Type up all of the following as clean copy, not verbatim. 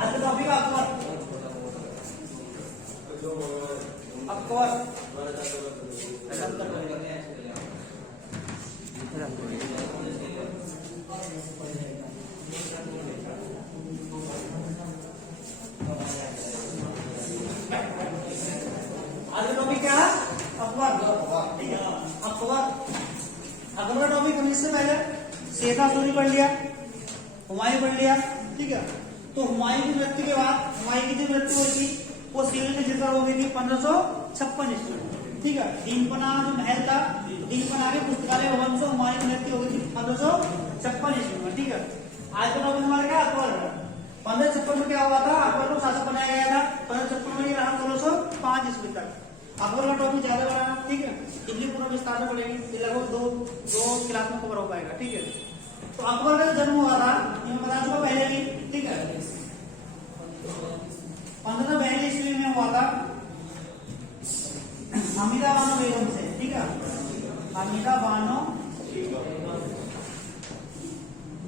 आज का टॉपिक अकबर। अकबर आज का टॉपिक क्या है? अकबर। ठीक है, अकबर। अकबर का टॉपिक हमने इससे पहले शेखा सूरी पढ़ लिया, हुमायूं पढ़ लिया। ठीक है, तो हुमायूं की मृत्यु के बाद हुमायूं की जो मृत्यु हुई थी वो सिविल में जिक्र हो गई थी 1556 ईस्वी में। ठीक है, दीनपना जो महल था, दीनपना के पुस्तकालय भवन से हुमायूं की मृत्यु हो गई थी 1556 ईस्वी में। ठीक है, आज का टॉपिक हमारा क्या? अकबर। 1556 में क्या हुआ था? अकबर को शासक बनाया गया था। 1556 में ये रहा 1605 ईस्वी तक। अकबर का टॉपिक ज्यादा बड़ा है। ठीक है, इतनी पूरा विस्तार से पढ़ेंगे, लगभग दो क्लास में कवर हो पाएगा। ठीक है, तो अकबर का जन्म हुआ था, ये मैं बता चुका पहले भी। ठीक है, 1542 ईस्वी में हुआ था हमीदा बानो बेगम से। ठीक है, हमीदा बानो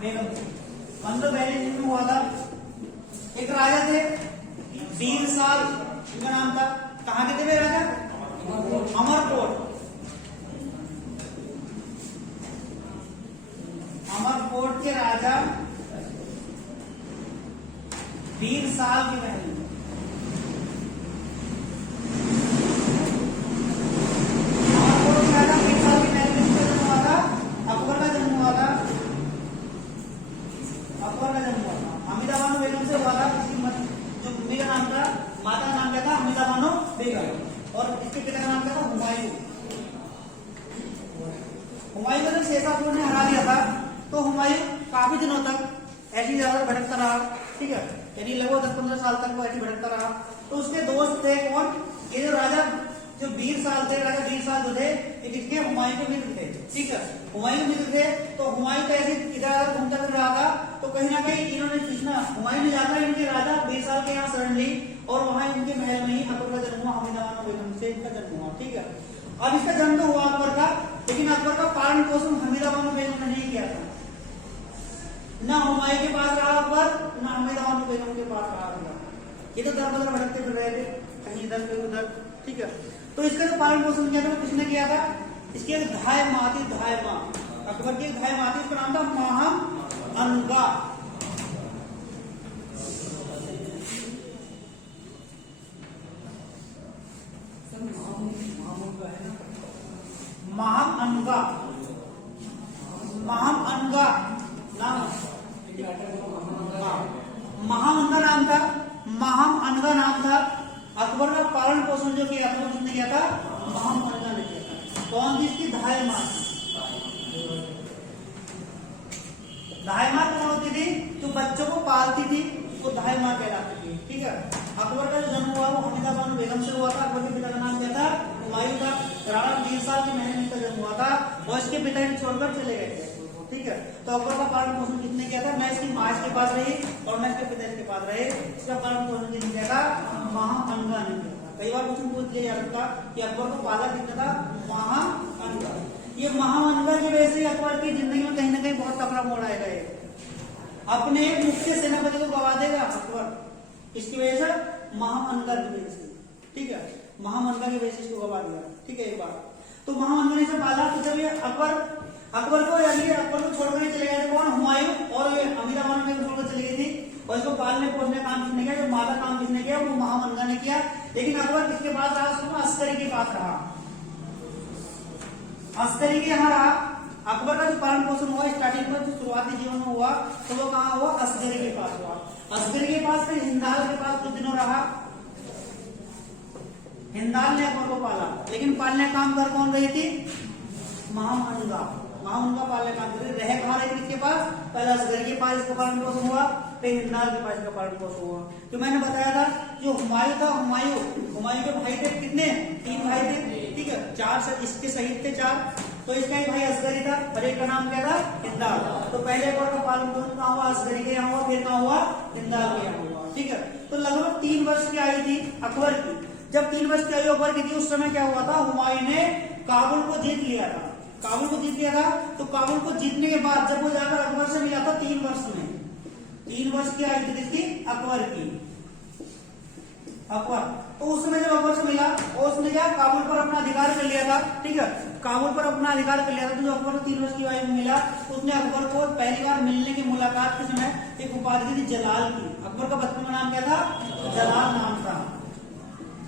बेगम से 1542 ईस्वी में हुआ था। एक राजा थे वीर साल, उनका नाम था। कहाँ के थे वे राजा? अमरकोट। अमरकोट के राजा वीर साल की बहन। अमरकोट के राजा वीर साल की बहन में जन्म हुआ था। अकबर का जन्म हुआ था। अकबर का जन्म हुआ था हमीदा बानो बेगम से हुआ था। जो भूमि का नाम था, माता का नाम क्या था? हमीदा बानो बेगम। और इसके पिता का नाम क्या था? हुमायूं। हुमायूं को जब शेखापुर ने हरा दिया था तो हुमायूं काफी दिनों तक ऐसी जगह भटकता रहा। ठीक है, यानी लगभग 10-15 साल तक वो ऐसी भटकता रहा। तो उसके दोस्त थे कौन? ये जो राजा जो वीर साल थे, राजा वीर साल जो थे ये किसके? हुमायूं के मित्र थे। ठीक है, हुमायूं मित्र थे। तो हुमायूं तो ऐसे इधर घूमता फिर रहा था, तो कहीं ना कहीं इन्होंने पूछना, हुमायूं ने जाकर इनके राजा वीर साल के यहाँ शरण ली और वहां इनके महल में ही अकबर का जन्म हुआ। हमीदा बानो बेगम से इनका जन्म हुआ। ठीक है, अब इसका जन्म तो हुआ अकबर का, लेकिन अकबर का पालन पोषण हमीदा बानो बेगम ने नहीं किया था। ना हुमायूं के पास रहा अकबर, ना हमीदा बानो बेगम के पास रहा अकबर। ये तो दर बदर भटकते फिर रहे थे, कहीं इधर कहीं उधर। ठीक है, तो इसका जो पालन पोषण किया था वो किसने किया था? इसकी एक धाय माँ थी, धाय माँ। अकबर की एक धाय माँ थी, उसका नाम था महम अनगा। महम अनगा, महम अनगा नाम, महम अनगा नाम था। महम अनगा नाम था। अकबर का पालन पोषण जो किया था वो किसने किया था? महम अनगा ने किया था। कौन थी? इसकी धाय माँ। धाय माँ कौन होती थी? जो बच्चों को पालती थी वो धाय माँ कहलाती थी। ठीक है, अकबर का जो जन्म हुआ वो हमीदा बानो बेगम से हुआ था। अकबर के पिता का नाम क्या था? हुमायूं था। राणा वीर साल की महल में इसका जन्म हुआ था और इसके पिता इन्हें छोड़कर चले गए थे। ठीक है, तो अकबर का पालन पोषण किसने किया था? न इसकी माँ इसके पास रही और न इसके पिता इसके पास रहे। इसका पालन पोषण किसने किया था? महम अनगा ने किया था। कई बार क्वेश्चन पूछ लिया जा सकता कि अकबर को पाला किसने था? महम अनगा। ये महम अनगा की वजह से अकबर की जिंदगी में कहीं ना कहीं बहुत तगड़ा मोड़ आएगा। ये अपने एक मुख्य सेनापति को गवा देगा अकबर, इसकी वजह से महम अनगा की वजह से। ठीक है, महम अनगा की वजह से इसको गवा दिया। ठीक है, एक बार तो महम अनगा ने इसे पाला। तो जब ये अकबर को यानी अकबर को छोड़कर चले गए थे कौन? हुमायूं, और ये हमीदा बानो बेगम छोड़कर चली गई थी। और इसको पालने पोषने का काम किसने किया? जो माता काम किसने किया? वो महम अनगा ने किया। लेकिन अकबर किसके पास रहा? उसको अस्करी के पास रहा। अस्करी के यहाँ रहा। अकबर का जो पालन पोषण हुआ स्टार्टिंग में, जो शुरुआती जीवन में हुआ, तो वो कहाँ हुआ? अस्करी के पास हुआ। अस्करी के पास फिर हिंदाल के पास कुछ दिनों रहा। हिंदाल ने अकबर को पाला, लेकिन पालने का काम कर कौन रही थी? महम अनगा। महम अनगा पालने का काम कर रहे। कहाँ रही थी? किसके पास? पहले असगरी के पास इसका पालन पोषण हुआ, फिर हिंदाल के पास इसका पालन पोषण हुआ। तो मैंने बताया था जो हुमायूं था, हुमायूं के भाई थे कितने? 3 भाई थे। ठीक है, 4 इसके शहीद थे 4। तो इसका एक भाई असगरी था और एक का नाम क्या था? हिंदाल। तो पहले अकबर का पालन पोषण कहाँ हुआ? असगरी के यहाँ हुआ, फिर कहाँ हुआ? हिंदाल के यहाँ हुआ। ठीक है, तो लगभग 3 वर्ष की आयु थी अकबर की। जब 3 वर्ष की आयु अकबर की थी, उस समय क्या हुआ था? हुमायूं ने काबुल को जीत लिया था। काबुल को जीत लिया था। तो काबुल को जीतने के बाद जब वो जाकर अकबर से मिला था 3 वर्ष में, 3 वर्ष की आयु थी किसकी? अकबर की। अकबर तो उस समय जब अकबर से मिला और उसने क्या काबुल पर अपना अधिकार कर लिया था, ठीक है, काबुल पर अपना अधिकार कर लिया था। तो जो अकबर को 3 वर्ष की आयु में मिला तो उसने अकबर को पहली बार मिलने की मुलाकात के समय एक उपाधि थी जलाल की। अकबर का बचपन का नाम क्या था? जलाल नाम था।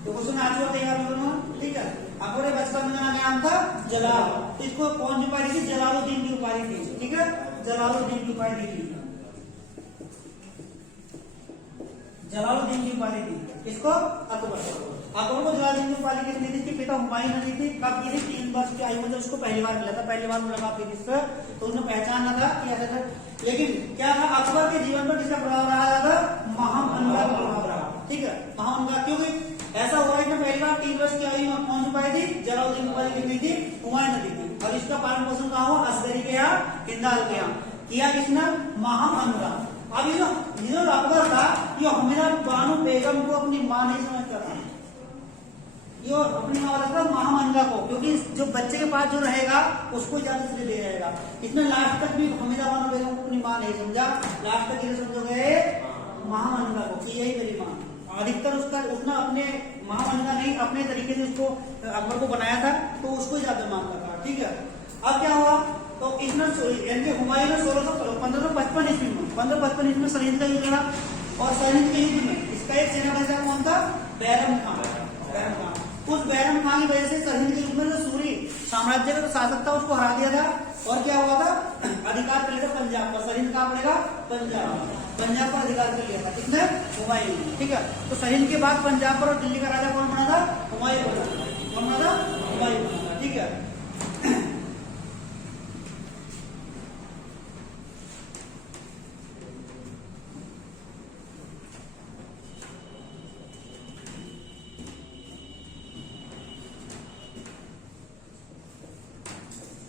तो क्वेश्चन आज बताइएगा दोनों, ठीक है। अकबर के बचपन का नाम था जलाल। तो इसको कौन सी उपाधि थी? जलालुद्दीन की उपाधि थी, ठीक है, जलालुद्दीन की उपाधि थी, जलालुद्दीन की उपाधि थी। इसको अकबर को जलालुद्दीन की उपाधि किसने दी? इसके पिता हुमायूं ने दी थी। कब की थी? 3 वर्ष की आयु में जब उसको पहली बार मिला था, पहली बार मुलाकात हुई जिससे, तो उसने पहचाना था कि ऐसा था। लेकिन क्या था, अकबर के जीवन पर किसका प्रभाव रहा था? महामंगा का प्रभाव रहा, ठीक है, महामंगा। क्योंकि ऐसा हुआ है कि पहली बार 3 वर्ष की आयु में कौन सी उपाधि थी? जलालुद्दीन की उपाधि कितनी थी? हुमायूं ने दी थी। और इसका पालन पोषण कहाँ हुआ? असगरी के यहाँ, हिंदाल के यहाँ किया। किसने? महामंगा। अब ये जो अकबर था, ये हमीदा बानो बेगम को अपनी मां नहीं समझता था, ये अपनी मां वाला था महामंगा को, क्योंकि जो बच्चे के पास जो रहेगा उसको ज्यादा इसलिए दे रहेगा। इसमें लास्ट तक भी हमीदा बानो बेगम को अपनी मां नहीं समझा, लास्ट तक ये समझोगे महामंगा को कि यही मेरी मां। अधिकतर उसने अपने महामंगा नहीं अपने तरीके से उसको अकबर को बनाया था, तो उसको ज्यादा मानता था, ठीक है। अब क्या हुआ, तो इसने हुमायूं ने 1555 ईस्वी में 1555 ईस्वी में सरहिंद का युद्ध लड़ा। और सरहिंद के युद्ध में इसका एक सेनापति कौन था? बैरम खान। बैरम खान, उस बैरम खान की वजह से सरहिंद के युद्ध में जो सूरी साम्राज्य का शासक था उसको हरा दिया था। और क्या हुआ था? अधिकार कर लिया था पंजाब पर। सरहिंद कहाँ पड़ेगा? पंजाब पर अधिकार कर लिया था किसने? हुमायूं, ठीक है। तो सरहिंद के बाद पंजाब पर और दिल्ली का राजा कौन बना था? हुमायूं बना था। कौन बना था? हुमायूं बना था, ठीक है।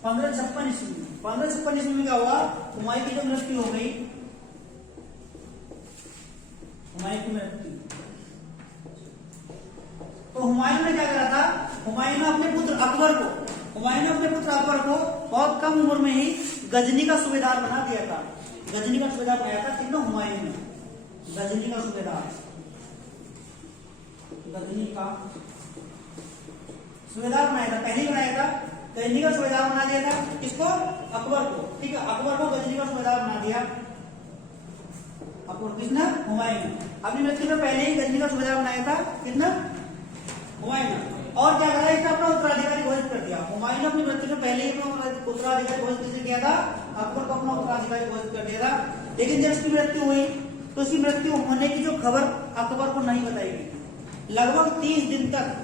पंद्रह छप्पन ईस्वी में क्या हुआ? हुमायूं की जब मृत्यु हो गई, हुमायूं की मृत्यु, तो हुमायूं ने क्या करा था? हुमायूं ने अपने पुत्र अकबर को बहुत कम उम्र में ही गजनी का सूबेदार बना दिया था। गजनी का सूबेदार बनाया था किसने? हुमायूं ने। गजनी का सूबेदार बनाया था, पहले बनाया था। गजनी का सूबेदार बना दिया था किसको? अकबर को, ठीक है। अकबर को गजनी का सूबेदार बना दिया। अकबर किसने? हुमायूं। अपनी मृत्यु में पहले ही गजनी का सूबेदार बनाया था किसने? हुमायूं। और क्या करा? इसने अपना उत्तराधिकारी घोषित कर दिया। हुमायूं ने अपनी मृत्यु से पहले ही अपना उत्तराधिकारी घोषित किया था, अकबर को अपना उत्तराधिकारी घोषित कर दिया था। लेकिन जब इसकी मृत्यु हुई तो इसकी मृत्यु होने की जो खबर अकबर को नहीं बताई गई। लगभग 30 दिन तक,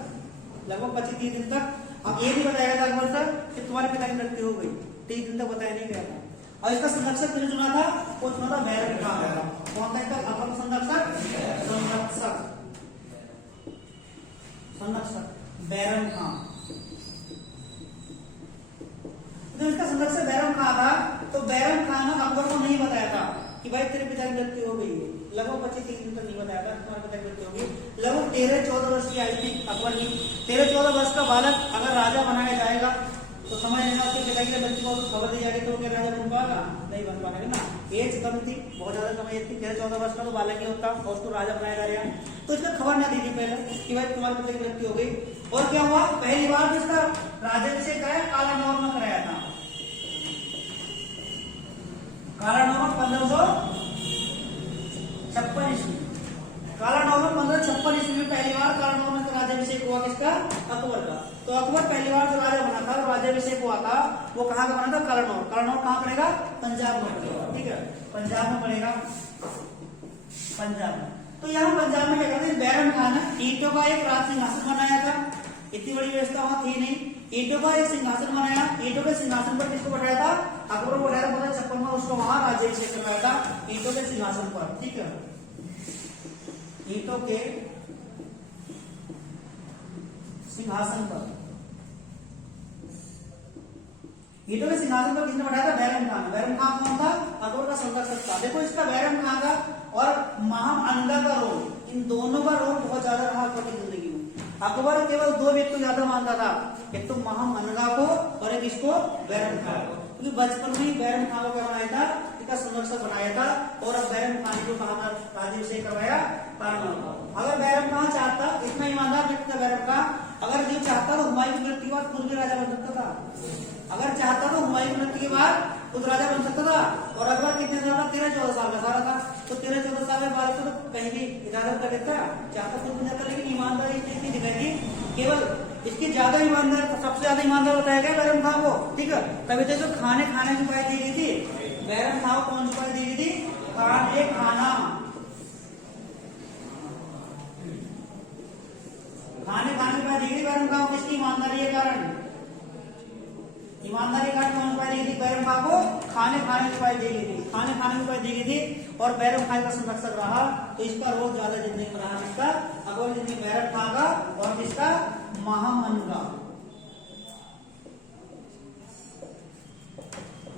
लगभग 25-30 दिन तक अब ये नहीं बताया था अकबर सर कि तुम्हारे पिता की मृत्यु हो गई। 30 दिन तक बताया नहीं गया था। और इसका संरक्षक किसने चुना था? वो चुना था बैरम खान। कौन था इसका अकबर का संरक्षक? बैरम खान। तो इसका संरक्षक बैरम खान था। तो बैरम खान ने अकबर को नहीं बताया था कि भाई तेरे पिता की मृत्यु हो गई है। लगभग 25-30 दिन तक नहीं बताया था तुम्हारे पिता की मृत्यु होगी। लगभग 13-14 वर्ष की आयु थी अकबर की। 13-14 वर्ष का बालक अगर राजा बनाया जाएगा तो समझ लेना उसके पिता की मृत्यु को खबर दी जाएगी तो क्या राजा बन पाएगा? नहीं बन पाएगा ना। एज कम थी, बहुत ज्यादा कम एज थी। 13-14 वर्ष का तो बालक ही होता और उसको राजा बनाया जा रहा है। तो इसने खबर ना दी थी पहले कि भाई तुम्हारे पिता की मृत्यु हो गई। और क्या हुआ? पहली बार जिसका राज्याभिषेक कराया काला नौर में कराया था। काला नौर 1556 ईस्वी। काला नौर 1556 ईस्वी में पहली बार काला नौर में राज्याभिषेक हुआ किसका? अकबर का। तो अकबर पहली बार जो राजा बना था, राज्याभिषेक हुआ था, वो कहाँ का बना था? काला नौर। काला नौर कहाँ पड़ेगा? पंजाब में पड़ेगा, ठीक है, पंजाब में पड़ेगा, पंजाब में। तो यहाँ पंजाब में क्या करते हैं? बैरम खान ने ईंटों का एक राज सिंहासन बनाया था। इतनी बड़ी व्यवस्था वहां थी नहीं। ईंटों का एक सिंहासन बनाया। ईंटों के सिंहासन पर किसको बैठाया था? अकबर को बैठाया था। 1556 में उसको वहां राज्याभिषेक करवाया था ईंटों के सिंहासन पर, ठीक है। ईंटों के सिंहासन पर, ईंटों के सिंहासन पर किसने बैठाया था? बैरम खान। बैरम खान कौन था? अकबर का संरक्षक था। देखो इसका बैरम खान का और महामंगा का रोल, इन दोनों का रोल बहुत ज्यादा रहा अकबर की जिंदगी में। अकबर केवल 2 व्यक्ति को ज्यादा मानता था, एक तो महामंगा को और एक इसको बैरम खान को। क्योंकि बचपन में ही बैरम खां को क्या बनाया था, इसका संरक्षक बनाया था, और अब बैरम खां को कहा था राजीव से करवाया कारणवश। अगर बैरम खां चाहता, इतना ईमानदार व्यक्ति था बैरम खां, अगर जो चाहता तो हुमायूं की मृत्यु के बाद खुद भी राजा बन सकता था। अगर चाहता तो हुमायूं की मृत्यु के बाद खुद राजा बन सकता था। और अकबर कितने साल का, 13-14 साल का सारा था, तो 13-14 साल में बारिश तो कहीं भी इजाजत कर देता, चाहता खुद भी जाता, लेकिन ईमानदारी इतनी दिखाई थी। केवल इसकी ज्यादा ईमानदार, सबसे ज्यादा ईमानदार बताया गया बैरम खां को, ठीक है। तभी तो जो खाने की उपाय दी गई थी, बैरम खां को कौन सी उपाय दी गई थी, खाने खाना, खाने की उपाय दी गई बैरम खां को। किसकी ईमानदारी के कारण, ईमानदारी का कौन उपाय दी गई थी, बैरम खां को खाने की उपाय दी गई थी, खाने की उपाय दी गई थी। और बैरम खां का संरक्षक रहा, तो इसका रोज ज्यादा जिंदगी में रहा, इसका अकबर जिंदगी बैरम खां का, और किसका, महामन का,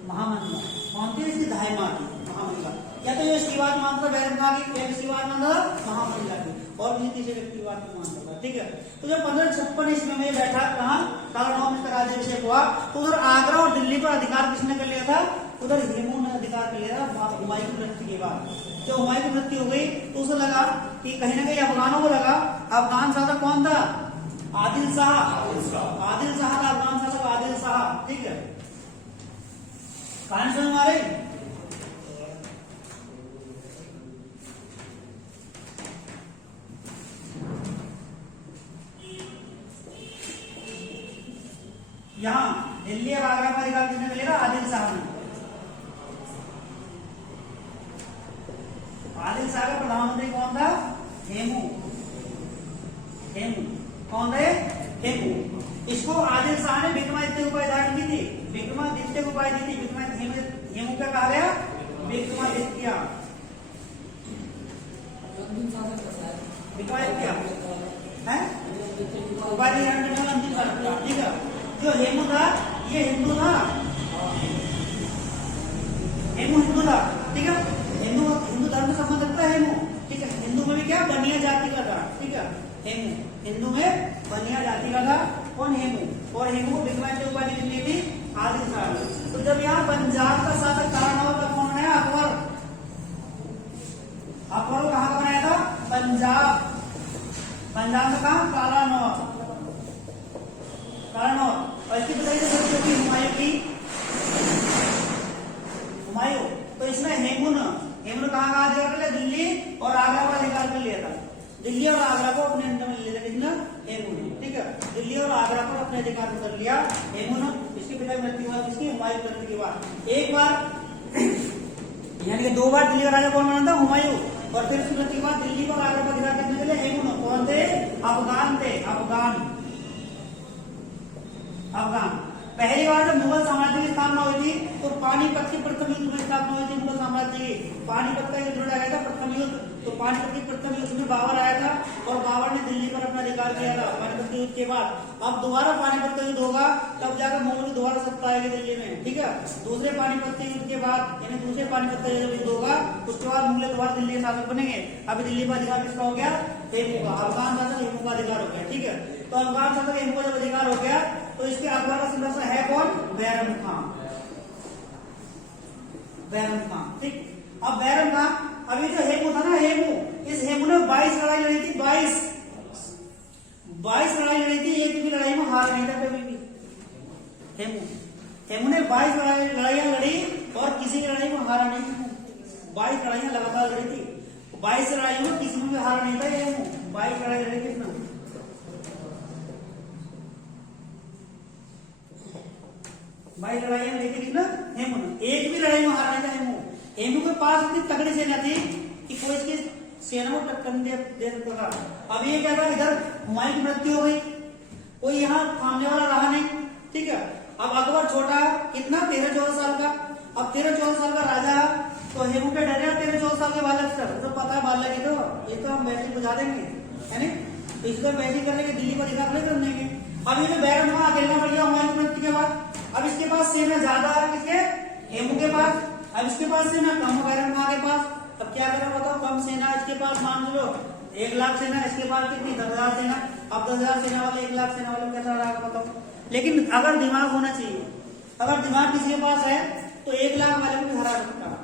महामन का कौन थी, इसकी धाई मां थी महामन का। या तो ये इसकी बात मानता बैरम खां की, या इसकी बात मानता महामन का की, और किसी तीसरे व्यक्ति की बात मानता था, ठीक है। तो जब 1556 ईस्वी में बैठा कहा काला में इसका राज्याभिषेक हुआ, तो उधर आगरा और दिल्ली पर अधिकार किसने कर लिया था, उधर हेमू ने अधिकार कर लिया था हुमायूं की मृत्यु के बाद। जब हुमायूं की मृत्यु हो गई तो उसे लगा कि कहीं ना कहीं अफगानों को लगा, अफगान शासक कौन था, आदिल शाह था, अफगान शासक आदिल शाह, ठीक है। कहानी सुन मारे, यहाँ दिल्ली और आगरा का अधिकार किसने मिलेगा, आदिल शाह ने। आदिल शाह का प्रधानमंत्री कौन था, हेमू कौन थे, हेमू। इसको आदिल शाह ने विक्रमादित्य उपाय धारण की थी, विक्रमादित्य उपाय दी थी, हेमू क्या कहा गया, विक्रमादित्य है उपाधि, ठीक है। जो हेमू था ये हिंदू था, हेमू हिंदू था, ठीक है। हिंदू धर्म से संबंध रखता है हेमू, ठीक है। हिंदू में भी क्या, बनिया जाति का था, ठीक है। हेमू हिंदू में बनिया जाति का था, कौन, हेमू। और हेमू को विक्रमादित्य उपाधि दी थी आदिल शाह। तो जब यहाँ पंजाब का शासक कारणवश का कौन बनाया, अकबर को कहाँ का बनाया था, पंजाब में कहा, कालानौर। और इसकी बताइए तो हुमायूं, तो इसमें हेमू ने कहा अधिकार कर लिया, दिल्ली और आगरा का अधिकार कर लिया था, दिल्ली और आगरा को अपने अंडर में ले लिया था, किसने, हेमू ने, ठीक है। दिल्ली और आगरा को अपने अधिकार में कर लिया हेमू ने। इसके पिता की मृत्यु हुआ, इसकी हुमायूं की मृत्यु के बाद एक बार, यानी कि 2 बार दिल्ली का राजा कौन बना था, हुमायूं। और फिर उसकी मृत्यु के बाद दिल्ली को आगरा का अधिकार करने के लिए हेमू ने, कौन थे, अफगान थे, अफगान। पहली बार जब मुगल साम्राज्य की स्थापना हुई थी तो पानीपत की प्रथम युद्ध में स्थापना हुई थी मुगल साम्राज्य की। पानीपत का युद्ध लड़ा गया था, प्रथम युद्ध। तो पानीपत की प्रथम युद्ध में बाबर आया था और बाबर ने दिल्ली पर अपना अधिकार किया था पानीपत के युद्ध के बाद। अब दोबारा पानीपत का युद्ध होगा, तब जाकर मुगलों की दोबारा सत्ता आएगी दिल्ली में, ठीक है। दूसरे पानीपत के युद्ध के बाद, यानी दूसरे पानीपत का युद्ध होगा, उसके बाद मुगल दोबारा दिल्ली के शासक बनेंगे। अभी दिल्ली का अधिकार किसका हो गया, हेमू का। अफगान शासक हेमू का अधिकार हो गया, ठीक है। तो अफगान शासक हेमू का जब अधिकार हो गया तो इसके अकबर का संरक्षक है कौन, बैरम खां, बैरम खां, ठीक। अब बैरम खां, अभी जो हेमू था ना, हेमू, इस हेमू ने 22 लड़ाई लड़ी थी, 22 लड़ाई लड़ी थी, एक भी लड़ाई में हार नहीं था कभी भी। हेमू ने 22 लड़ाइयां लड़ी और किसी की लड़ाई में हारा नहीं। 22 लड़ाइयां लगातार लड़ी थी, 22 लड़ाइयों में किसी में भी हारा नहीं था हेमू। 22 लड़ाई लड़ी थी, 22 लड़ाइयां लड़ी थी ना हेमू ने, एक भी लड़ाई में हारा नहीं था हेमू। हेमू के पास इतनी तगड़ी सेना थी कि कोई इसकी सेना को टक्कर दे सकता था। अब ये क्या था, इधर हुमायूं की मृत्यु हो गई, कोई यहाँ थामने वाला रहा नहीं, ठीक है। अब अकबर छोटा, कितना, 13-14 साल का। अब 13-14 साल का राजा, तो हेमू पे डर गया 13-14 साल के बालक से। तो पता है बालक है तो ये तो हम वैसे बुझा देंगे, है तो इसको वैसे करने के दिल्ली को अधिकार नहीं करने के। अब ये बैरम खां अकेला पड़ गया हुमायूं की मृत्यु के बाद। अब इसके पास सेना ज्यादा है, किसके, हेमू के पास। अब इसके पास सेना कम है बैरम खां के पास। अब क्या करें बताओ, कम सेना इसके पास, मान लो 1 लाख सेना, इसके पास कितनी, 10,000 सेना। अब 10,000 सेना वाले 1 लाख सेना वाले कैसा रहा बताओ। लेकिन अगर दिमाग होना चाहिए, अगर दिमाग किसी के पास है तो 1 लाख वाले को भी हरा सकता है।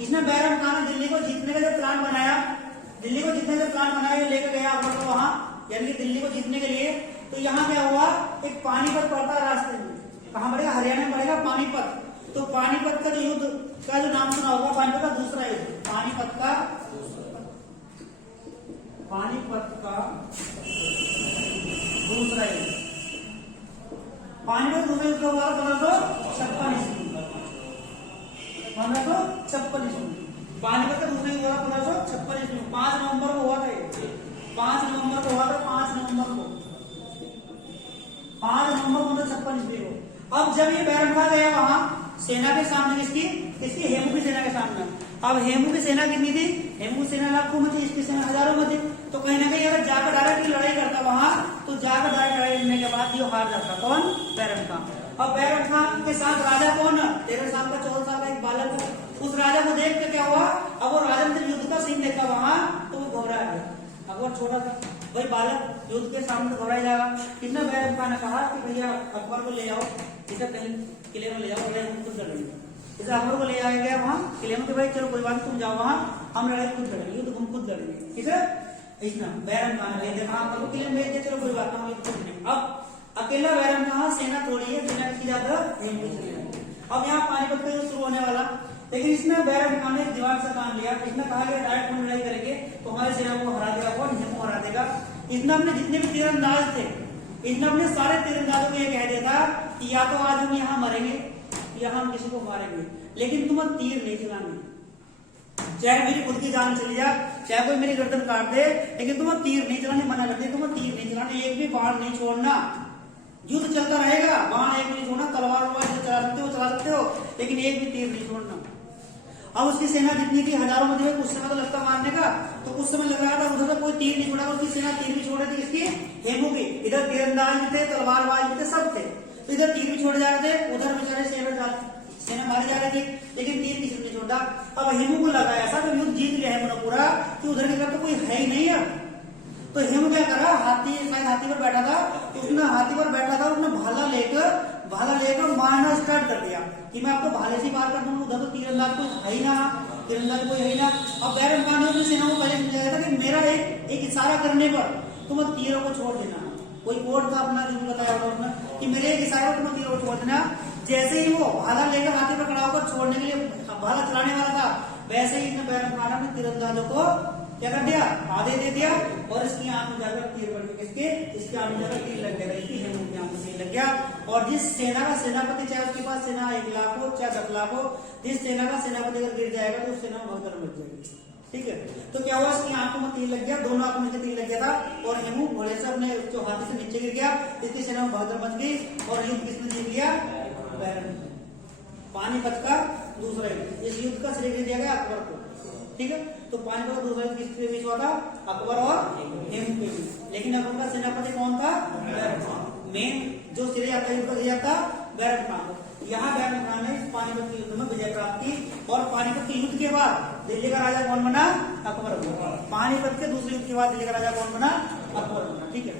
इसने बैरम खान ने दिल्ली को जीतने का जो प्लान बनाया, दिल्ली को जीतने का प्लान बनाया, लेकर गया अकबर को वहां, यानी कि दिल्ली को जीतने के लिए। तो यहाँ क्या हुआ, एक पानीपत पड़ता है रास्ते में, कहाँ पड़ेगा, हरियाणा में पड़ेगा पानीपत। तो पानीपत का जो युद्ध का जो नाम सुना होगा, पानीपत का दूसरा युद्ध, पानीपत का दूसरा युद्ध, पानीपत दूसरा युद्ध हुआ 1556 ईस्वी, 1556 ईस्वी। पानीपत का दूसरा युद्ध हुआ 1556 ईस्वी, 5 नवंबर को हुआ था। 5 नवंबर को हुआ था, 5 नवंबर 1556 ईस्वी को। अब जब ये बैरम खान गया वहां सेना के सामने, किसकी हेमू की सेना के सामने। अब हेमू की सेना कितनी थी, हेमू की सेना लाखों में थी, इसकी सेना हजारों में थी। तो कहीं ना कहीं अगर जाकर डायरेक्ट लड़ाई करता वहां, तो जाकर डायरेक्ट लड़ाई करने के बाद ये हार जाता। कौन, बैरम खान। अब बैरम खान के साथ राजा कौन, 13 साल का 14 साल का एक बालक है। उस राजा को देख के क्या हुआ, अब वो राजा ने युद्ध का सीन देखा वहां, तो वो घबरा गया। अकबर छोटा था भाई, बालक युद्ध के सामने तो घबराई जाएगा। कितना बैरम खान ने कहा कि भैया अकबर को ले जाओ, इसे कहीं किले में ले जाओ, लड़ाई खुद लड़ेंगे। इसे अकबर को ले आया गया वहां किले में, भाई चलो कोई बात, तुम जाओ वहां, हम लड़ाई खुद लड़ेंगे, युद्ध हम खुद लड़ेंगे। ठीक है, इतना बैरम खान ले देखा, अकबर को किले में भेज दे, चलो कोई बात, हम युद्ध खुद लड़ेंगे। अब अकेला बैरम खान, सेना थोड़ी है, सेना की ज्यादा हेमू की सेना। अब यहाँ पानीपत का युद्ध शुरू होने वाला, लेकिन इसमें बैरम खान ने दिमाग से काम लिया। इसने कहा कि डायरेक्ट हम लड़ाई करेंगे तो हमारी सेना को हरा देगा, कौन, हेमू हरा देगा। इसने अपने जितने भी तीरंदाज थे, इसने अपने सारे तीरंदाजों को ये कह दिया था कि या तो आज हम यहाँ मरेंगे या हम किसी को मारेंगे, लेकिन तुम तीर नहीं चलाने, चाहे मेरी खुद की जान चली जाए, चाहे कोई मेरी गर्दन काट दे, लेकिन तुम तीर नहीं चलाने, मना कर दिया, तुम तीर नहीं चलाने, एक भी बाण नहीं छोड़ना। युद्ध चलता रहेगा, बाण एक नहीं छोड़ना, तलवार चला सकते हो, लेकिन एक भी तीर नहीं छोड़ना। अब उसकी सेना जितनी थी हजारों में, कुछ समय तो लगता मारने का, तो कुछ समय लग रहा था, उधर कोई तीर नहीं छोड़ा, उसकी सेना तीर भी छोड़ रही थी, इसकी हेमू की। इधर तीरंदाज भी थे, तलवारबाज भी थे, सब थे। तो इधर तीर भी छोड़े जा रहे थे, उधर बेचारे सेना मारी जा रही थी, लेकिन तीर किसी ने छोड़ा। अब हेमू को लगा ऐसा तो युद्ध जीत लिया हेमू ने पूरा, कि उधर की तरफ तो कोई है ही नहीं है। तो हेमू क्या करा, हाथी पर बैठा था, तो उसने हाथी पर बैठा था, उसने भाला लेकर मारना स्टार्ट कर दिया कि मैं आपको भाले से पार कर दूंगा। उधर तो तीरंदाज कोई है ही ना, अब बैरम खान ने अपनी सेना को पहले समझाया था कि मेरा एक इशारा करने पर तुम तीरों को छोड़ देना। कोई कोड था अपना, जो बताया होगा उसने कि मेरे एक इशारे पर तुम तीरों को छोड़ देना। जैसे ही वो भाला लेकर हाथी पर खड़ा होकर छोड़ने के लिए भाला चलाने वाला था, वैसे ही इसने बैरम खान अपने तीरंदाजों को क्या कर दिया, आधे दे दिया, और इसकी आंख में जाकर तीर पड़ गया, इसकी आंख में जाकर तीर लग गया, इसकी हेमू की आंख में तीर लग गया। और जिस सेना का सेनापति, चाहे उसके पास सेना 1 लाख हो चाहे 10 लाख हो, जिस सेना का सेनापति अगर गिर जाएगा तो उस सेना में भगदड़ मच जाएगी। ठीक है, तो क्या हुआ, इसकी आंखों में तीर लग गया, दोनों आंखों में तीर लग गया था, और हेमू घोड़े से अपने जो हाथी से नीचे गिर गया, इसकी सेना में भगदड़ मच गई, और युद्ध किसने जीत लिया, बैरम। पानीपत का दूसरा युद्ध, इस युद्ध का श्रेय दिया गया अकबर को। ठीक है, तो पानीपत का दूसरा युद्ध किसके बीच हुआ था, अकबर और हेमू के बीच। लेकिन अकबर का सेनापति कौन था, बैरम खान। मेन जो श्रेय आता युद्ध का दिया था बैरम खान को। यहाँ बैरम खान ने पानीपत के युद्ध में विजय प्राप्त की, और पानीपत के युद्ध के बाद दिल्ली का राजा कौन बना, अकबर बना। पानीपत के दूसरे युद्ध के बाद दिल्ली का राजा कौन बना, अकबर बना। ठीक है।